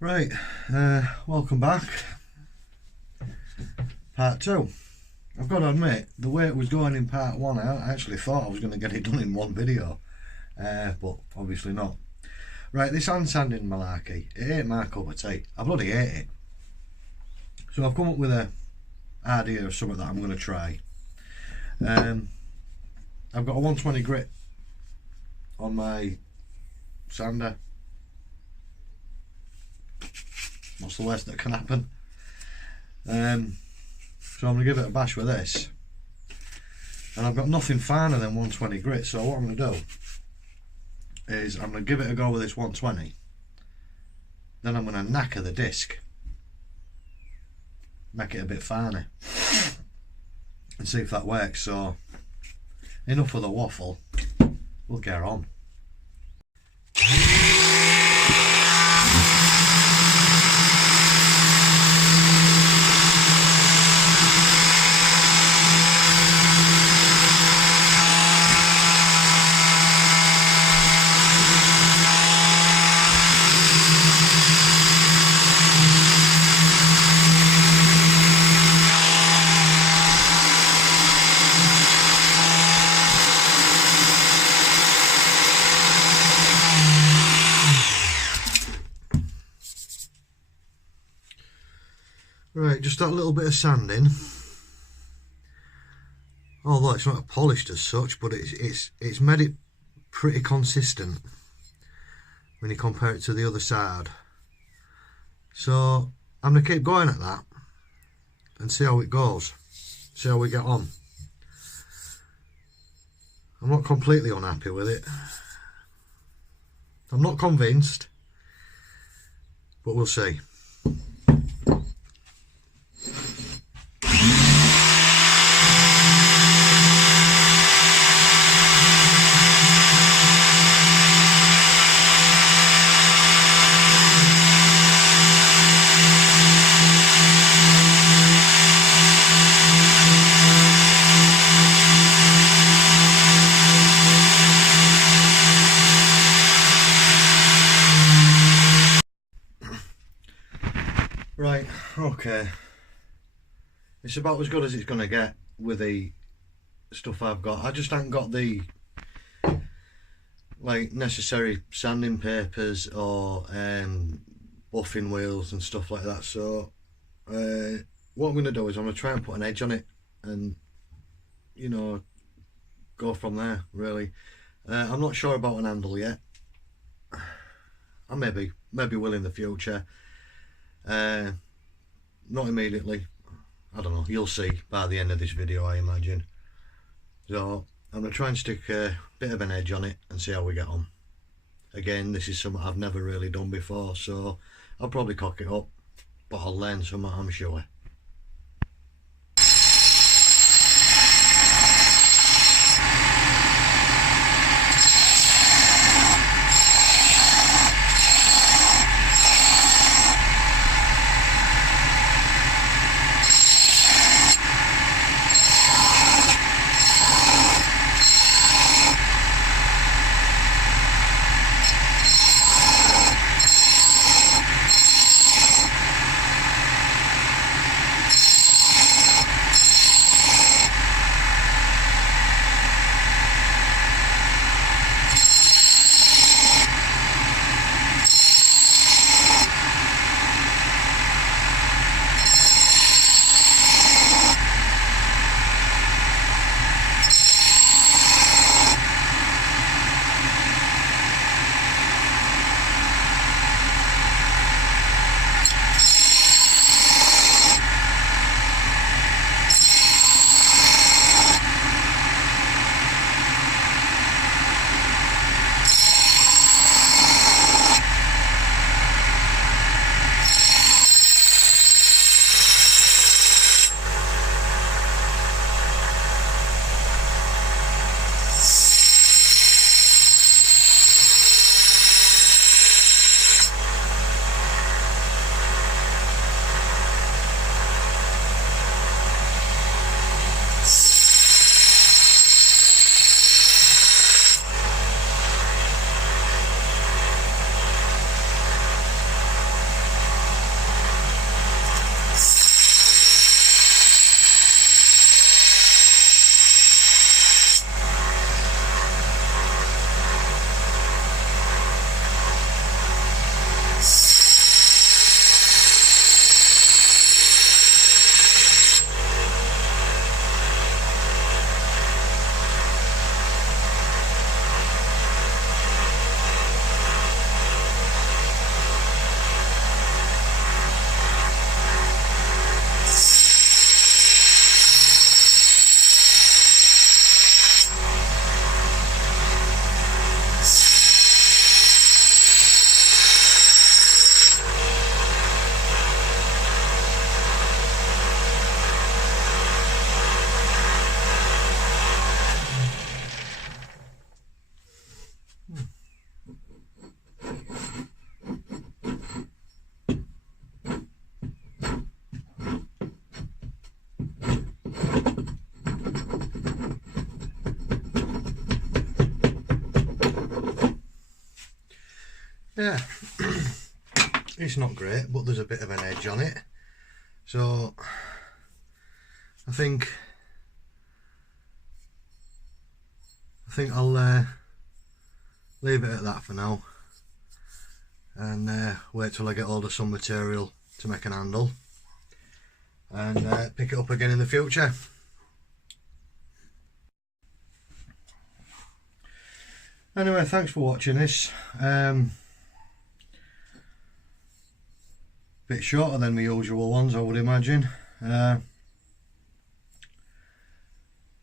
Right, welcome back. Part 2. I've got to admit, the way it was going in part 1, I actually thought I was going to get it done in one video, but obviously not. Right, this hand sanding malarkey, it ain't my cup of tea. I bloody hate it. So I've come up with an idea of something that I'm going to try. I've got a 120 grit on my sander. What's the worst that can happen? So I'm going to give it a bash with this, and I've got nothing finer than 120 grit, so what I'm going to do is I'm going to give it a go with this 120, then I'm going to knacker the disc, make it a bit finer and see if that works. So enough of the waffle, we'll get on. Right, just that little bit of sanding. Although it's not polished as such, but it's made it pretty consistent when you compare it to the other side. So I'm going to keep going at that and see how it goes, see how we get on. I'm not completely unhappy with it. I'm not convinced, but we'll see. Right, okay, it's about as good as it's going to get with the stuff I've got. I just haven't got the necessary sanding papers or buffing wheels and stuff like that. So what I'm going to do is I'm going to try and put an edge on it and, you know, go from there really. I'm not sure about an handle yet. I maybe will in the future. Not immediately, I don't know, you'll see by the end of this video, I imagine. So I'm going to try and stick a bit of an edge on it and see how we get on. Again, this is something I've never really done before, so I'll probably cock it up, but I'll learn something, I'm sure. yeah, it's not great, but there's a bit of an edge on it. So I think I'll leave it at that for now, and wait till I get hold of some material to make an handle, and pick it up again in the future. Anyway, thanks for watching this. Bit shorter than the usual ones, I would imagine.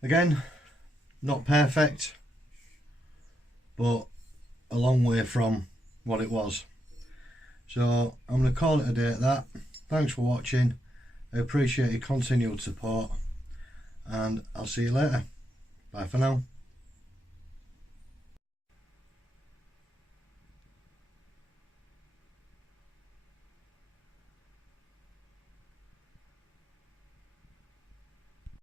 Again, not perfect, but a long way from what it was. So I'm going to call it a day at that. Thanks for watching. I appreciate your continued support, and I'll see you later. Bye for now.